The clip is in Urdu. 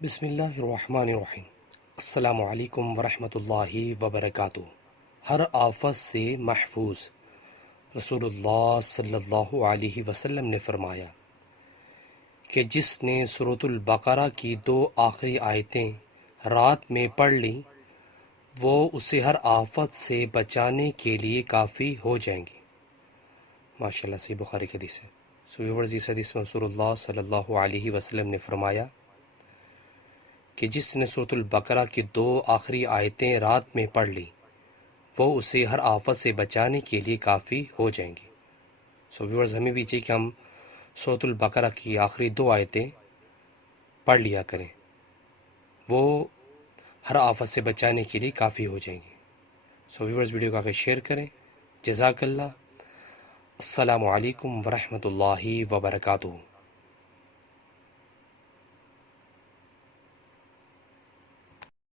بسم اللہ الرحمن الرحیم۔ السلام علیکم ورحمۃ اللہ وبرکاتہ۔ ہر آفت سے محفوظ۔ رسول اللہ صلی اللہ علیہ وسلم نے فرمایا کہ جس نے سورۃ البقرہ کی 2 آخری آیتیں رات میں پڑھ لیں وہ اسے ہر آفت سے بچانے کے لیے کافی ہو جائیں گی۔ ماشاءاللہ، صحیح بخاری کی حدیث ہے۔ ویورز، اس حدیث میں رسول اللہ صلی اللہ علیہ وسلم نے فرمایا کہ جس نے سورۃ البقرہ کی 2 آخری آیتیں رات میں پڑھ لی وہ اسے ہر آفت سے بچانے کے لیے کافی ہو جائیں گی۔ ویورز، ہمیں بھی چاہیے کہ ہم سورۃ البقرہ کی آخری 2 آیتیں پڑھ لیا کریں، وہ ہر آفت سے بچانے کے لیے کافی ہو جائیں گی۔ ویورز، ویڈیو کو آگے شیئر کریں۔ جزاک اللہ۔ السلام علیکم ورحمۃ اللہ وبرکاتہ۔